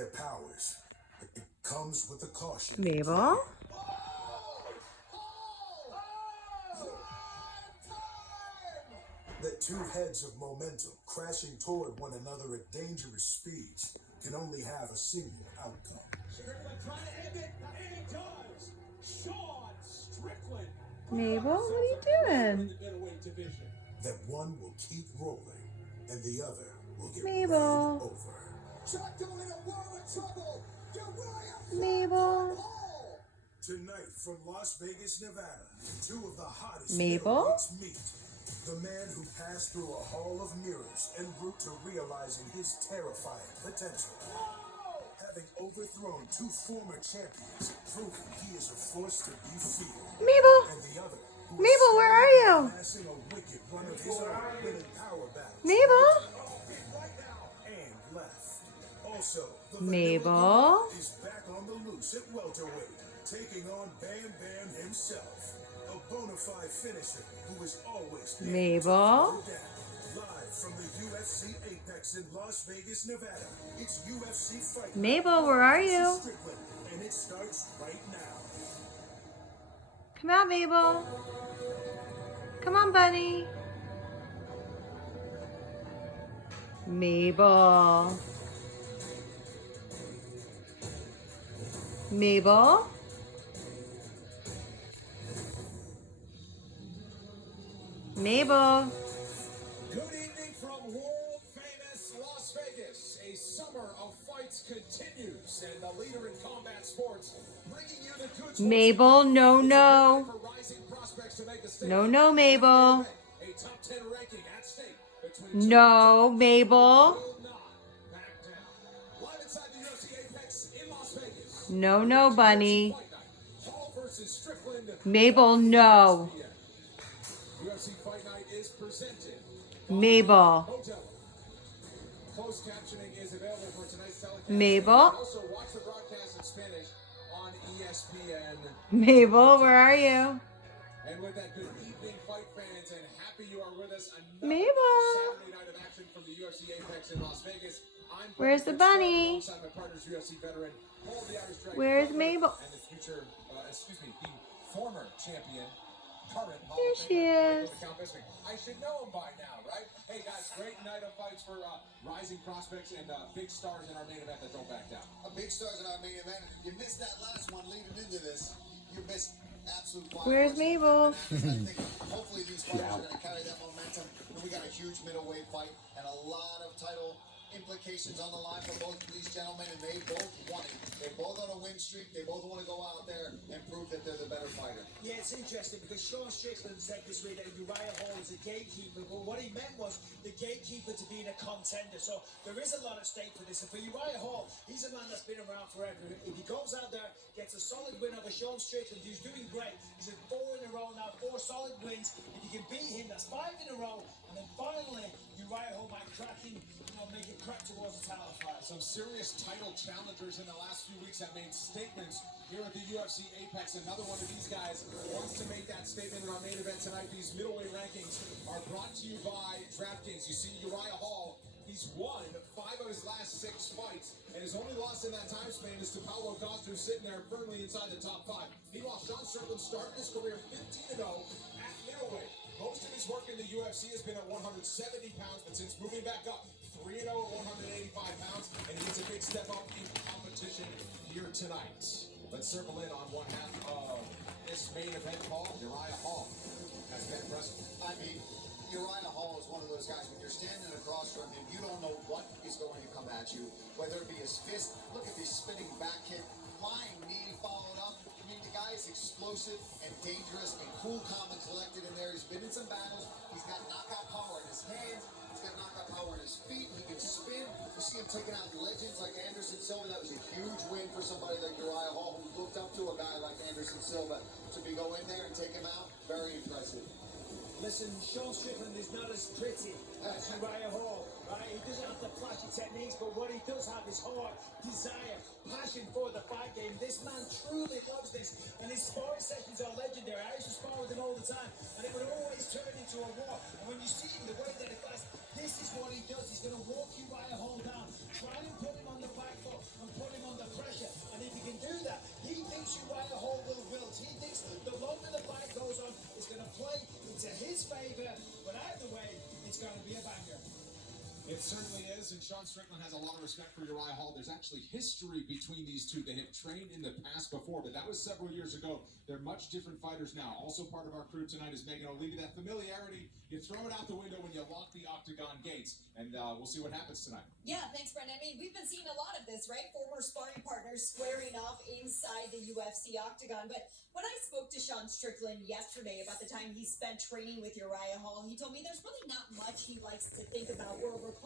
their powers, it comes with a caution. Mabel? That two heads of momentum crashing toward one another at dangerous speeds can only have a single outcome. Trying to end it, and it does. Sean Strickland. Mabel, what are you doing? The middleweight division. That one will keep rolling, and the other will get Mabel. ran over. Mabel? Tonight from Las Vegas, Nevada, two of the hottest Mabel? middleweights meet. The man who passed through a hall of mirrors en route to realizing his terrifying potential. Having overthrown two former champions, proving he is a force to be feared. Mabel? And the other, who is Mabel, where are you? amassing a wicked run of his own, winning power battles. Mabel? Right now and left. Also, the Mabel? Vanilla is back on the loose at welterweight, taking on Bam Bam himself, a bona fide finisher who is always there to Mabel? throw down. Live from the UFC Apex in Las Vegas, Nevada, it's UFC Fight Night. Mabel, where are you? Strickland, and it starts right now. Come out, Mabel. Come on, bunny. Mabel. Mabel? Mabel? Good evening from world famous Las Vegas. A summer of fights continues, and the leader in combat sports, bringing you the goods. Mabel, no, no. For rising prospects to make a statement. No, no, Mabel. A top 10 ranking at stake between No, Mabel. will not back down. Live inside the UFC Apex in Las Vegas. No, no, bunny. Fight Night. Hall versus Strickland. Mabel, no. UFC Fight Night is presented. Mabel. Hotel. Closed captioning is available for tonight's telecast. Mabel? You can also watch the broadcast in Spanish on ESPN. Mabel, where are you? And with that, good evening, fight fans, and happy you are with us. Another Mabel. Saturday night of action from the UFC Apex in Las Vegas. I'm Where's the bunny? alongside my partner's UFC veteran, Paul the Irish Dragon. Where's Butler, Mabel? And the future, the former champion, current Hall There of she Famer, is. Michael Count Bisping. I should know him by now, right? Hey guys, great night of fights for rising prospects and big stars in our main event that don't back down. Big stars in our main event. If you missed that last one leading into this, you missed absolute fire. Where's Mabel? I think hopefully these fighters are going to carry that momentum. And we got a huge middleweight fight and a lot of title implications on the line for both of these gentlemen, and they both want it. They're both on a win streak. They both want to go out there and prove that they're the better fighter. Yeah, it's interesting because Sean Strickland said this week that Uriah Hall is a gatekeeper, but what he meant was the gatekeeper to being a contender. So there is a lot at stake for this. And for Uriah Hall, he's a man that's been around forever. If he goes out there, gets a solid win over Sean Strickland, who's doing great. He's at 4 in a row now, 4 solid wins. If you can beat him, that's 5 in a row. And then finally, Uriah Hall might crack him, make it crack towards the title fight. Some serious title challengers in the last few weeks have made statements here at the UFC Apex. Another one of these guys wants to make that statement in our main event tonight. These middleweight rankings are brought to you by DraftKings. You see Uriah Hall, he's won 5 of his last 6 fights, and his only loss in that time span is to Paulo Costa, who's sitting there firmly inside the top 5. Meanwhile, Sean Strickland started his career 15-0 at middleweight. Most of his work in the UFC has been at 170 pounds, but since moving back up, 3-0 at 185 pounds, and he needs a big step up in competition here tonight. Let's circle in on one half of this main event, Paul. Uriah Hall has been impressive. I mean, Uriah Hall is one of those guys, when you're standing across from him, you don't know what is going to come at you, whether it be his fist. Look at this spinning back kick, flying knee followed up. I mean, the guy is explosive and dangerous and cool, calm, and collected in there. He's been in some battles. He's got knockout power in his hands. He's got knockout power in his feet. He can spin. You see him taking out legends like Anderson Silva. That was a huge win for somebody like Uriah Hall, who looked up to a guy like Anderson Silva. To be go in there and take him out, very impressive. Listen, Sean Strickland is not as pretty as Uriah Hall, right? He doesn't have the flashy techniques, but what he does have is heart, desire, passion for the fight game. This man truly loves this, and his sparring sessions are legendary. I used to spar with him all the time, and it would always turn into a war. And when you see him, the way that it fights, this is what he does. He's going to walk Uriah Hall down, try and put him on the back foot, and It certainly is, and Sean Strickland has a lot of respect for Uriah Hall. There's actually history between these two. They have trained in the past before, but that was several years ago. They're much different fighters now. Also part of our crew tonight is Megan O'Leary. That familiarity, you throw it out the window when you lock the octagon gates, and we'll see what happens tonight. Yeah, thanks, Brendan. I mean, we've been seeing a lot of this, right? Former sparring partners squaring off inside the UFC octagon. But when I spoke to Sean Strickland yesterday about the time he spent training with Uriah Hall, he told me there's really not much he likes to think about or recall.